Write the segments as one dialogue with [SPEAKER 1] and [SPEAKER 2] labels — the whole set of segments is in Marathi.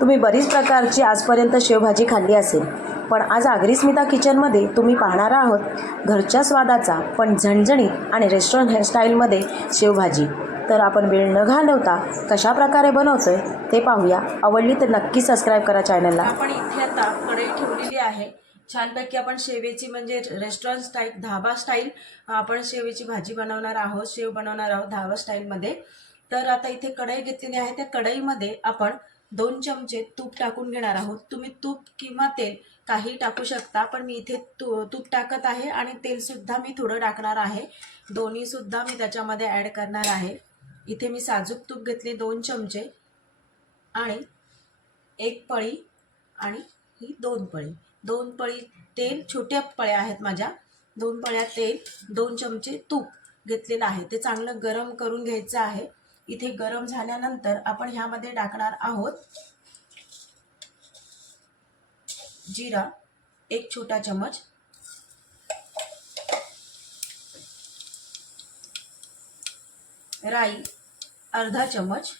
[SPEAKER 1] तुम्ही बरीच प्रकारची आजपर्यंत शेवभाजी खाल्ली असेल. पण आज आगरी स्मिता किचनमध्ये तुम्ही पाहणार आहोत घरच्या स्वादाचा पण झणझणीत आणि रेस्टॉरंट हेअरस्टाईलमध्ये शेवभाजी. तर आपण वेळ न घालवता कशा प्रकारे बनवतोय ते पाहूया. आवडली तर नक्की सबस्क्राईब करा चॅनलला
[SPEAKER 2] आपण इथे आता कढई ठेवलेली आहे. छानपैकी आपण शेवेची म्हणजे रेस्टॉरंट स्टाईल धाबा स्टाईल आपण शेवेची भाजी बनवणार आहोत शेव बनवणार आहोत धाबा स्टाईलमध्ये तर आता इथे कढई घेतलेली आहे. त्या कढईमध्ये आपण दोन चमचे तूप टाकून घेणार आहोत. तुम्ही तूप किंवा तेल काही टाकू शकता पण मी इथे तू तूप टाकत आहे आणि तेलसुद्धा मी थोडं टाकणार आहे. दोन्हीसुद्धा मी त्याच्यामध्ये ॲड करणार आहे. इथे मी साजूक तूप घेतले दोन चमचे आणि एक पळी आणि ही दोन पळी. दोन पळी तेल छोट्या पळ्या आहेत माझ्या. दोन पळ्या तेल दोन चमचे तूप घेतलेलं आहे. ते चांगलं गरम करून घ्यायचं आहे. इथे गरम झाल्यानंतर आपण ह्यामध्ये टाकणार आहोत जिरा एक छोटा चमच राई अर्धा चमच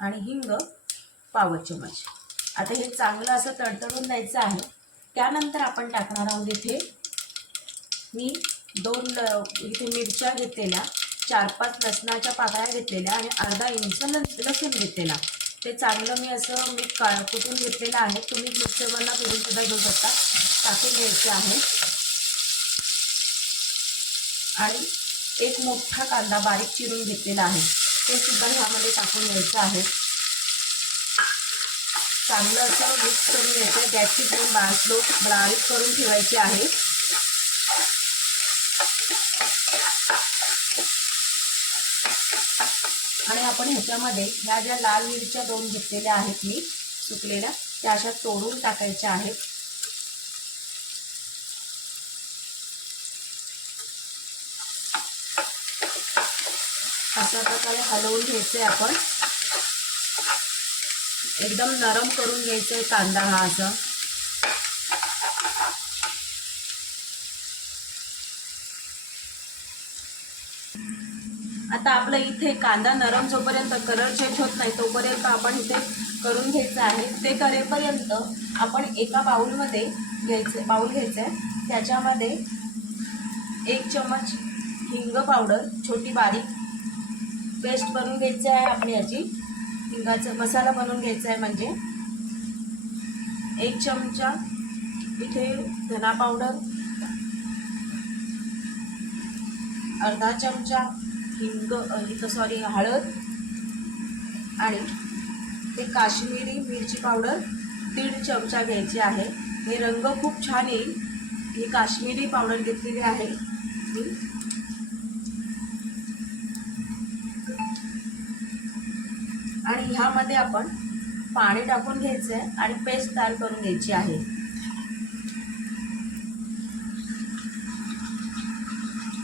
[SPEAKER 2] आणि हिंग पाव चमच आता हे चांगलं असं तडतडून द्यायचं आहे. त्यानंतर आपण टाकणार आहोत इथे मी दोन इथे मिरच्या घेतलेल्या. चार पाच लसणाच्या पाकळ्या घेतलेल्या आणि अर्धा इंच लस लसूण घेतलेला. ते चांगलं मी असं मी का कुटून घेतलेलं आहे तुम्ही मिक्सरवरला फिरून सुद्धा घेऊ शकता. टाकून घ्यायचे आहे. आणि एक मोठा कांदा बारीक चिरून घेतलेला आहे. ते सुद्धा ह्यामध्ये टाकून घ्यायचं आहे. चांगलं असं मिक्स करून घ्यायचं. गॅसची फ्लेम बा स्लो बारीक करून ठेवायची आहे आणि आपण ह्याच्यामध्ये ह्या ज्या लाल मिरच्या दोन घेतलेल्या आहेत मी सुकलेल्या त्या अशा तोडून टाकायच्या आहेत. अशा प्रकारे हलवून घ्यायचं आहे आपण. एकदम नरम करून घ्यायचं आहे कांदा हा असं. आता आपलं इथे कांदा नरम जोपर्यंत कलर चेंज होत नाही तोपर्यंत आपण इथे करून घ्यायचं आहे. ते करेपर्यंत आपण एका बाऊलमध्ये घ्यायचं बाऊल घ्यायचं आहे त्याच्यामध्ये एक चमच हिंग पावडर छोटी बारीक पेस्ट बनवून घ्यायची आहे आपली याची. हिंगाचा मसाला बनवून घ्यायचा आहे म्हणजे. एक चमचा इथे धना पावडर. अर्धा चमचा हिंग अ, इथं सॉरी हळद आणि ते काश्मीरी मिरची पावडर दीड चमचा घ्यायची आहे. हे रंग खूप छान येईल. ही काश्मीरी पावडर घेतलेली आहे. मी आणि ह्यामध्ये आपण पाणी टाकून घ्यायचं आहे आणि पेस्ट तयार करून घ्यायची आहे.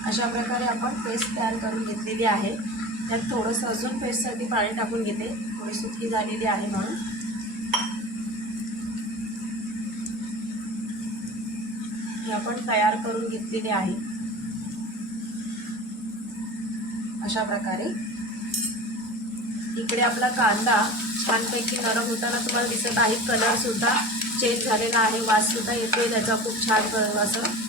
[SPEAKER 2] अशा प्रकारे आपण पेस्ट तयार करून घेतलेली आहे. त्यात थोडंसं अजून पेस्टसाठी पाणी टाकून घेते. थोडी सुकी झालेली आहे म्हणून. हे आपण तयार करून घेतलेली आहे. अशा प्रकारे. इकडे आपला कांदा छानपैकी नरम होताना तुम्हाला दिसत आहे. कलरसुद्धा चेंज झालेला आहे. वास सुद्धा येतोय. त्याचा खूप छान असं.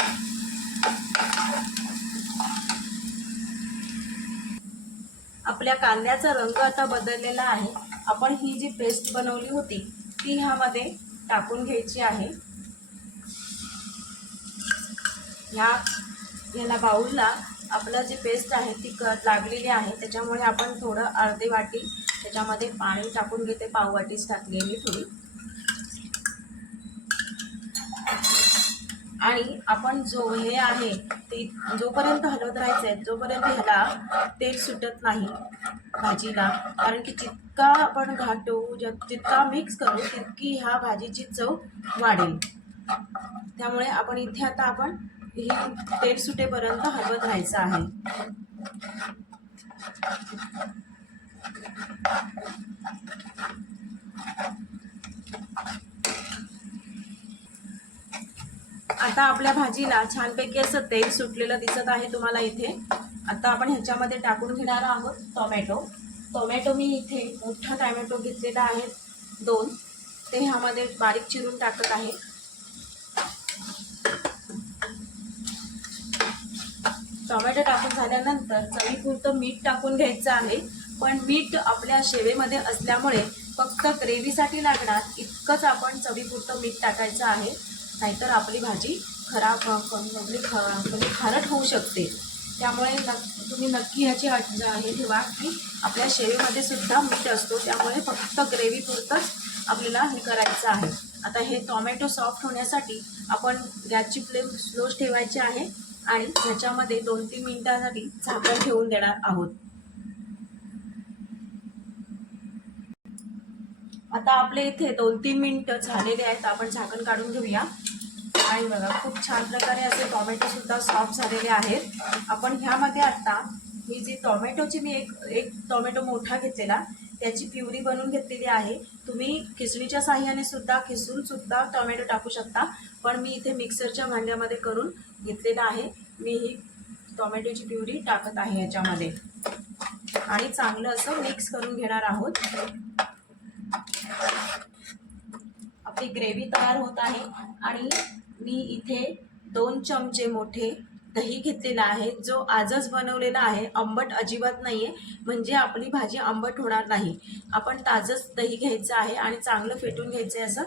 [SPEAKER 2] आपल्या कांद्याचा रंग आता बदललेला आहे. आपण ही जी पेस्ट बनवली होती ती ह्यामध्ये टाकून घ्यायची आहे. ह्या ह्याला बाऊलला आपलं जी पेस्ट आहे ती क लागलेली आहे. त्याच्यामुळे आपण थोडं अर्धी वाटी त्याच्यामध्ये पाणी टाकून घेते पाववाटीच टाकलेली थोडी. आणि आपण जो हे आहे ते जोपर्यंत हलवत राहायचं आहे जोपर्यंत ह्याला तेल सुटत नाही भाजीला कारण की जितका आपण घाटू जितका मिक्स करू तितकी ह्या भाजीची चव वाढेल. त्यामुळे आपण इथे आता आपण ही तेल सुटेपर्यंत हलवत राहायचं आहे. आता आपल्या भाजीला छानपैकी असं तेल सुटलेलं दिसत आहे तुम्हाला इथे. आता आपण ह्याच्यामध्ये टाकून घेणार आहोत टोमॅटो. टोमॅटो मी इथे मोठा टोमॅटो घेतलेला आहे दोन. ते ह्यामध्ये बारीक चिरून टाकत आहे. टोमॅटो टाकून झाल्यानंतर चवीपुरतं मीठ टाकून घ्यायचं आहे. पण मीठ आपल्या शेवेमध्ये असल्यामुळे फक्त ग्रेव्हीसाठी लागणार इतकंच आपण चवीपुरतं मीठ टाकायचं आहे. नाहीतर आपली भाजी खराब अ, म्हणजे ख म्हणजे खारट होऊ शकते. त्यामुळे नक तुम्ही नक्की ह्याची अट हे ठेवा की आपल्या शेवेमध्ये सुद्धा मीठ असतो. त्यामुळे फक्त ग्रेव्हीपुरतंच आपल्याला हे करायचं आहे. आता हे टॉमॅटो सॉफ्ट होण्यासाठी आपण गॅसची फ्लेम स्लोच ठेवायची आहे आणि ह्याच्यामध्ये दोन तीन मिनटासाठी झाकण ठेवून देणार आहोत. आता आपले इथे दोन तीन मिनटं झालेले आहेत आपण झाकण काढून घेऊया. आणि बघा खूप छान प्रकारे असे टॉमॅटोसुद्धा सॉफ्ट झालेले आहेत. आपण ह्यामध्ये आत्ता ही जी टॉमॅटोची मी एक एक टॉमॅटो मोठा घेतलेला त्याची प्युरी बनवून घेतलेली आहे. तुम्ही खिसणीच्या साह्याने सुद्धा खिसून सुद्धा टॉमॅटो टाकू शकता. पण मी इथे मिक्सरच्या भांड्यामध्ये करून घेतलेलं आहे. मी ही टॉमॅटोची प्युरी टाकत आहे याच्यामध्ये. आणि चांगलं असं मिक्स करून घेणार आहोत. आपली ग्रेव्ही तयार होत आहे आणि मी इथे दोन चमचे मोठे दही घेतलेला आहे जो आजच बनवलेला आहे. आंबट अजिबात नाही आहे म्हणजे आपली भाजी आंबट होणार नाही. आपण ताजंच दही घ्यायचं आहे आणि चांगलं फेटून घ्यायचं आहे असं.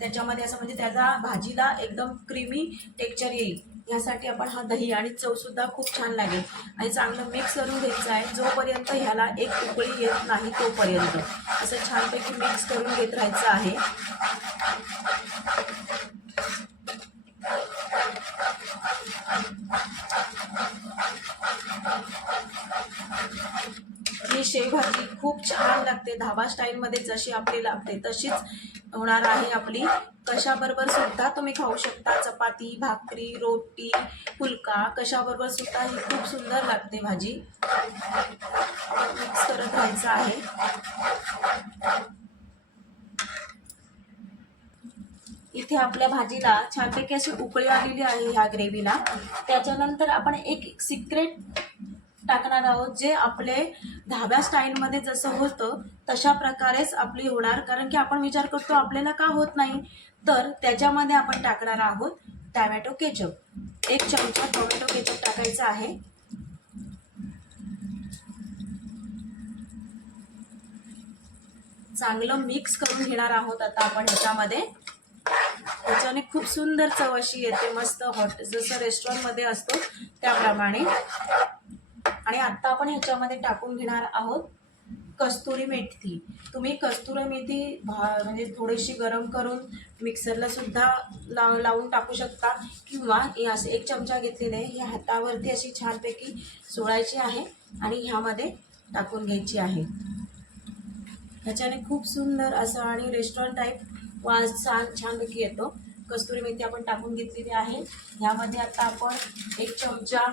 [SPEAKER 2] त्याच्यामध्ये असं म्हणजे त्याचा भाजीला एकदम क्रीमी टेक्चर येईल. ह्यासाठी आपण हा दही आणि चवसुद्धा खूप छान लागेल. आणि चांगलं मिक्स करून घ्यायचं आहे. जोपर्यंत ह्याला एक उकळी येत नाही तोपर्यंत. असं छानपैकी मिक्स करून घेत राहायचं आहे. ही शेवभाजी खूप छान लागते. धाबा स्टाईलमध्ये जशी आपली लागते तशीच होणार आहे आपली कशाबरोबर सुद्धा तुम्ही खाऊ शकता? चपाती भाकरी रोटी फुलका कशाबरोबर सुद्धा ही खूप सुंदर लागते भाजी. मिक्स करत राहायचं आहे. इथे आपल्या भाजीला छानपैकी अशी उकळी आलेली आहे ह्या ग्रेव्हीला. त्याच्यानंतर आपण एक सिक्रेट टाकणार आहोत जे आपले धाब्या स्टाईलमध्ये जसं होतं तशा प्रकारेच आपली होणार. कारण की आपण विचार करतो आपल्याला का होत नाही? तर त्याच्यामध्ये आपण टाकणार आहोत टॅमॅटो केचप. एक चमचा टोमॅटो केचप टाकायचा आहे. चांगलं मिक्स करून घेणार आहोत आता आपण ह्याच्यामध्ये. त्याच्याने खूप सुंदर चव अशी येते मस्त हॉट जसं रेस्टॉरंटमध्ये असतो त्याप्रमाणे. आणि आता आपण ह्याच्यामध्ये टाकून घेणार आहोत कस्तुरी मेथी. तुम्ही कस्तुरी मेथी भा म्हणजे थोडीशी गरम करून मिक्सरला सुद्धा लाव लावून टाकू शकता. किंवा हे असं एक चमचा घेतलेले आहे. ह्या हातावरती अशी छानपैकी सोडायची आहे आणि ह्यामध्ये टाकून घ्यायची आहे. ह्याच्याने खूप सुंदर असं आणि रेस्टॉरंट टाईप वास छान छानपैकी येतो. कस्तुरी मेथी आपण टाकून घेतलेली आहे. ह्यामध्ये आता आपण एक चमचा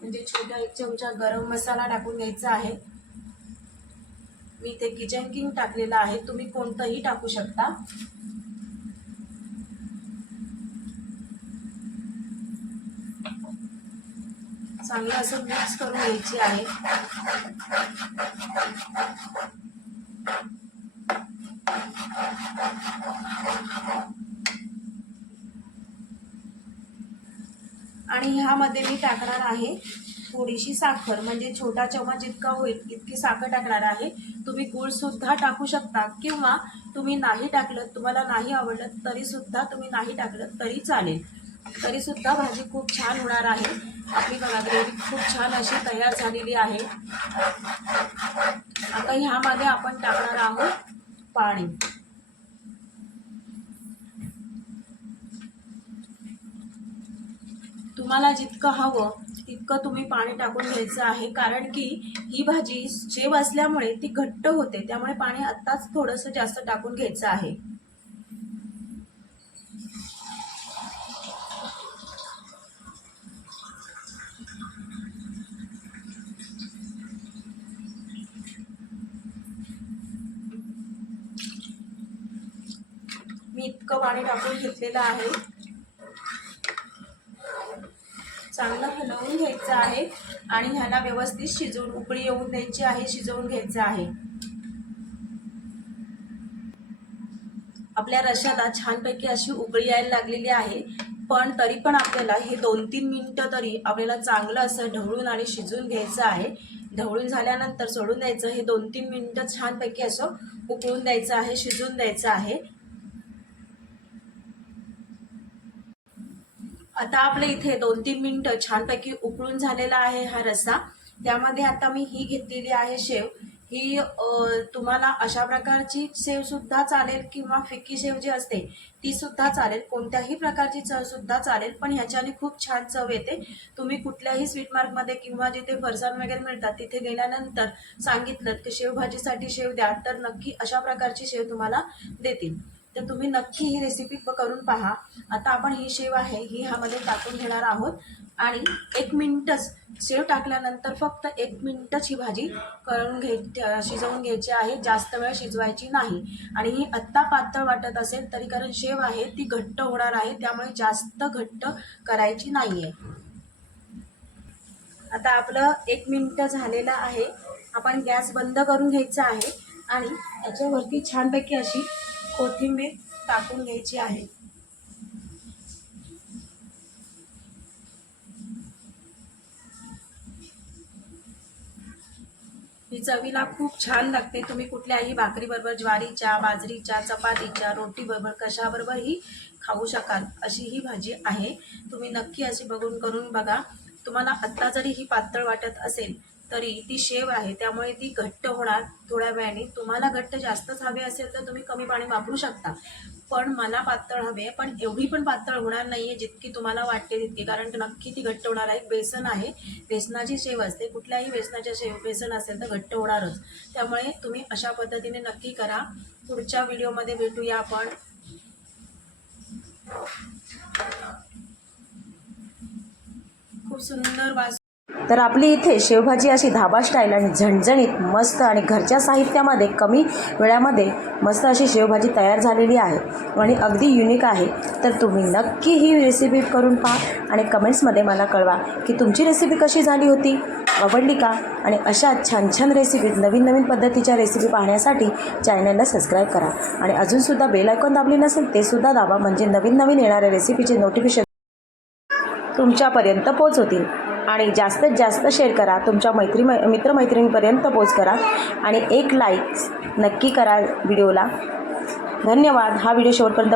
[SPEAKER 2] म्हणजे छोटा एक चमचा गरम मसाला टाकून घ्यायचा आहे. मी इथे किचन किंग टाकलेला आहे. तुम्ही कोणतंही टाकू शकता. चांगलं असं मिक्स करून घ्यायची आहे. आणि ह्यामध्ये मी टाकणार आहे थोडीशी साखर. म्हणजे छोटा चमच जितका होईल इतकी साखर टाकणार आहे. तुम्ही गूळसुद्धा टाकू शकता किंवा तुम्ही नाही टाकलं तुम्हाला नाही आवडलं तरीसुद्धा तुम्ही नाही टाकलं तरी चालेल. तरीसुद्धा भाजी खूप छान होणार आहे. आपली बघा ग्रेव्ही खूप छान अशी तयार झालेली आहे. आता ह्यामध्ये आपण टाकणार आहोत पाणी. तुम्हाला जितकं हवं इतकं तुम्ही पाणी टाकून घ्यायचं आहे. कारण की ही भाजी शेव असल्यामुळे ती घट्ट होते. त्यामुळे पाणी आत्ताच थोडंसं जास्त टाकून घ्यायचं आहे. मी इतकं पाणी टाकून घेतलेलं आहे. चांगलं हलवून घ्यायचं आहे आणि ह्याला व्यवस्थित शिजवून उकळी येऊन द्यायची आहे शिजवून घ्यायचं आहे. आपल्या रश्याला छानपैकी अशी उकळी यायला लागलेली आहे पण तरी पण आपल्याला हे दोन तीन मिनटं तरी आपल्याला चांगलं असं ढवळून आणि शिजवून घ्यायचं आहे. ढवळून झाल्यानंतर सोडून द्यायचं हे दोन तीन मिनटं छानपैकी असं उकळून द्यायचं आहे शिजवून द्यायचं आहे. आता आपल्या इथे दोन तीन मिनिटं छानपैकी उकळून झालेला आहे हा रस्सा. त्यामध्ये आता मी ही घेतलेली आहे शेव. ही तुम्हाला अशा प्रकारची शेवसुद्धा चालेल किंवा फिक्की शेव जी असते ती सुद्धा चालेल. कोणत्याही प्रकारची चव सुद्धा चालेल पण ह्याच्याने खूप छान चव येते. तुम्ही कुठल्याही स्वीट मार्कमध्ये किंवा जिथे फरसाण वगैरे मिळतात तिथे गेल्यानंतर सांगितलं की शेवभाजीसाठी शेव द्या तर नक्की अशा प्रकारची शेव तुम्हाला देतील. तर तुम्ही नक्की ही रेसिपी करून पहा. आता आपण ही शेव आहे ही ह्यामध्ये टाकून घेणार आहोत. आणि एक मिनटच शेव टाकल्यानंतर फक्त एक मिनटच ही भाजी करून घे शिजवून घ्यायची आहे. जास्त वेळ शिजवायची नाही. आणि ही आत्ता पातळ वाटत असेल तरी कारण शेव आहे ती घट्ट होणार आहे. त्यामुळे जास्त घट्ट करायची नाही आहे आता आपलं एक मिनटं झालेलं आहे. आपण गॅस बंद करून घ्यायचा आहे. आणि याच्यावरती छानपैकी अशी कोथिंबीर टाकून घ्यायची आहे. ही चवीला खूप छान लागते. तुम्ही कुठल्याही भाकरीबरोबर ज्वारीच्या बाजरीच्या चपातीच्या रोटीबरोबर कशाबरोबरही खाऊ शकाल अशी ही भाजी आहे. तुम्ही नक्की अशी बघून करून बघा. तुम्हाला आत्ता जरी ही पातळ वाटत असेल तरी ती शेव आहे त्यामुळे ती घट्ट होणार थोड्या वेळाने. तुम्हाला घट्ट जास्तच हवे असेल तर तुम्ही कमी पाणी वापरू शकता. पण मला पातळ हवे पण एवढी पण पातळ होणार नाही आहे जितकी तुम्हाला वाटते तितकी. कारण नक्की ती घट्ट होणार आहे बेसन आहे. बेसनाची शेव असते. कुठल्याही बेसनाच्या शेव बेसन असेल तर घट्ट होणारच. त्यामुळे तुम्ही अशा पद्धतीने नक्की करा. पुढच्या व्हिडिओमध्ये भेटूया आपण. खूप सुंदर वास
[SPEAKER 1] तर आपली इथे शेवभाजी अशी धाबा स्टाईल आणि झणझणीत मस्त आणि घरच्या साहित्यामध्ये कमी वेळामध्ये मस्त अशी शेवभाजी तयार झालेली आहे आणि अगदी युनिक आहे. तर तुम्ही नक्की ही रेसिपी करून पहा आणि कमेंट्समध्ये मला कळवा की तुमची रेसिपी कशी झाली होती. आवडली का? आणि अशा छान छान रेसिपीज नवीन नवीन पद्धतीच्या रेसिपी पाहण्यासाठी चॅनलला सबस्क्राईब करा. आणि अजूनसुद्धा बेल आयकॉन दाबली नसेल ते सुद्धा दाबा. म्हणजे नवीन नवीन येणाऱ्या रेसिपीचे नोटिफिकेशन तुमच्यापर्यंत पोचवतील आणि जास्तीत जास्त शेअर करा. तुमच्या मैत्री मित्रमैत्रिणीपर्यंत पोच करा. आणि एक लाईक नक्की करा व्हिडिओला धन्यवाद. हा व्हिडिओ शेवटपर्यंत